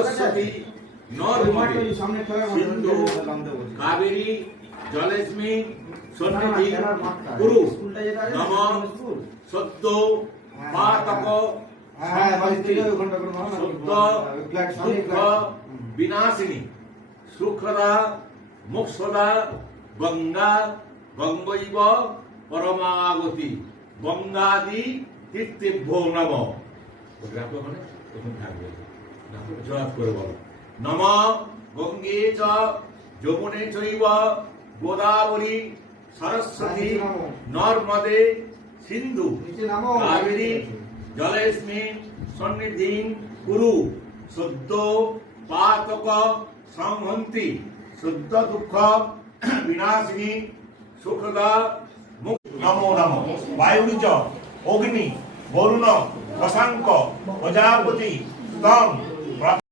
সরস্বতী নর্মদে সিন্ধু কাবেরী জলেস্মিন সন্নিধি কুরু নম সদ্য পাতক শুদ্ধ দুঃখ বিনাশিনী সুখদা মোক্ষদা গঙ্গা গঙ্গৈব পরমাগতি গঙ্গাদি তীর্থেভ্যো নম। জবাব করে বলো নম গঙ্গে চ যমুনে চৈব গোদাবরী সরস্বতী নর্মদে সিন্ধু কাবেরী জলেস্মিন সন্নিধিং কুরু শুদ্ধ পাতক সংহন্তি শুদ্ধ দুঃখ বিনাশিনী সুখদা মুক্ত। নমো নমো বায়ুজ অগ্নি বরুণ শশাঙ্ক প্রজাপতি স্তম